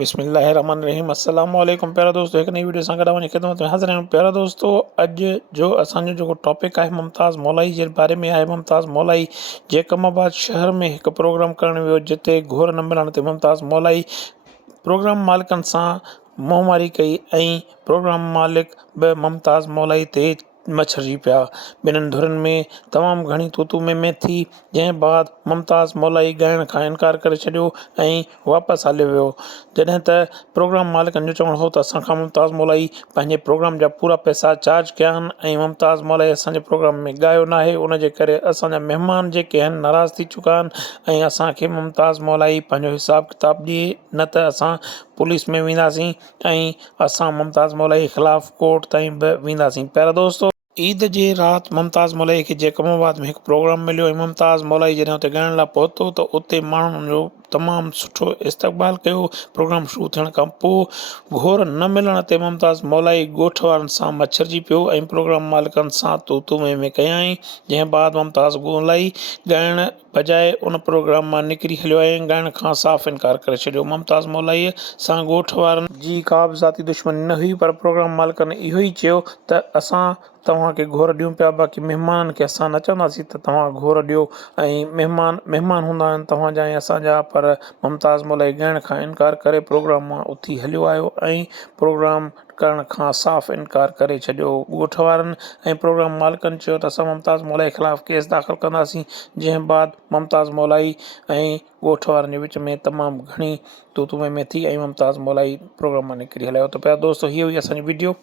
बिस्मिल्लाहिर्रहमानिर्रहीम अस्सलाम वालेकुम प्यारा दोस्तों, एक नई वीडियो सां गॾु वञी ख़िदमत में हाज़िर आहियूं। प्यारा दोस्तों, अॼु जो असांजो जेको टॉपिक आहे मुमताज़ मौलाई जे बारे में आहे। मुमताज़ मौलाई जैकबाबाद शहर में हिकु प्रोग्राम करणु वियो, जिते घोर न मिलण ते मुमताज़ मौलाई प्रोग्राम मालिकनि सां मुंहमारी कई ऐं प्रोग्राम मालिक बि मुमताज़ मौलाई ते मछरजी पिया। ॿिन्हिनि धुरनि में तमामु घणी तूतू में थी, जंहिं बाद मुमताज़ मौलाई ॻाइण खां इनकार करे छॾियो ऐं वापसि हलियो वियो। जॾहिं त प्रोग्राम मालिकनि जो चवणु हो त असांखां मुमताज़ मौलाई पंहिंजे प्रोग्राम जा पूरा पैसा चार्ज कया आहिनि ऐं मुमताज़ मौलाई असांजे प्रोग्राम में ॻायो न आहे। उनजे करे असांजा महिमान जेके आहिनि नाराज़ थी चुका आहिनि ऐं असांखे मुमताज़ मौलाई पंहिंजो हिसाबु किताबु ॾिए, न त असां पुलिस में वेंदासीं ऐं असां मुमताज़ मौलाई जे ख़िलाफ़ु कोर्ट ताईं बि वेंदासीं। प्यारा दोस्तों, ईद जे राति मुमताज़ मौलाई खे जैकबाबाद में हिकु प्रोग्राम मिलियो ऐं मुमताज़ मौलाई जॾहिं हुते ॻाइण लाइ पहुतो त उते माण्हुनि जो तमामु सुठो इस्तक़बाल कयो। प्रोग्राम शुरू थियण खां पोइ घोर न मिलण ते मुमताज़ मौलाई ॻोठ वारनि सां मछरजी पियो ऐं प्रोग्राम मालिकनि सां तूतू में कयाईं, जंहिं बाद मुमताज़ मौलाई ॻाइण बजाए उन प्रोग्राम मां निकिरी हलियो ऐं ॻाइण खां साफ़ इनकार करे छॾियो। मुमताज़ मौलाईअ सां ॻोठ वारनि जी का बि ज़ाती दुश्मनी न हुई, पर प्रोग्राम मालिकनि इहो ई चयो त असां तव्हांखे घोर ॾियूं पिया, बाक़ी महिमाननि खे असां न चवंदासीं त तव्हां घोर ॾियो ऐं महिमान हूंदा आहिनि तव्हांजा ऐं असांजा। पर मुमताज़ मौलाई ॻाइण खां इनकार करे प्रोग्राम मां उथी हलियो आयो ऐं प्रोग्राम करण खां साफ़ इनकार करे छॾियो। ॻोठ वारनि ऐं प्रोग्राम मालिकनि चयो त असां मुमताज़ मौलाई ख़िलाफ़ु केस दाख़िल कंदासीं, जंहिं बाद मुमताज़ मौलाई ऐं ॻोठ वारनि जे विच में तमामु घणी तूतू में थी ऐं मुमताज़ मौलाई प्रोग्राम मां निकिरी हलियो। त प्यारा दोस्तों, हीअ हुई असांजी वीडियो।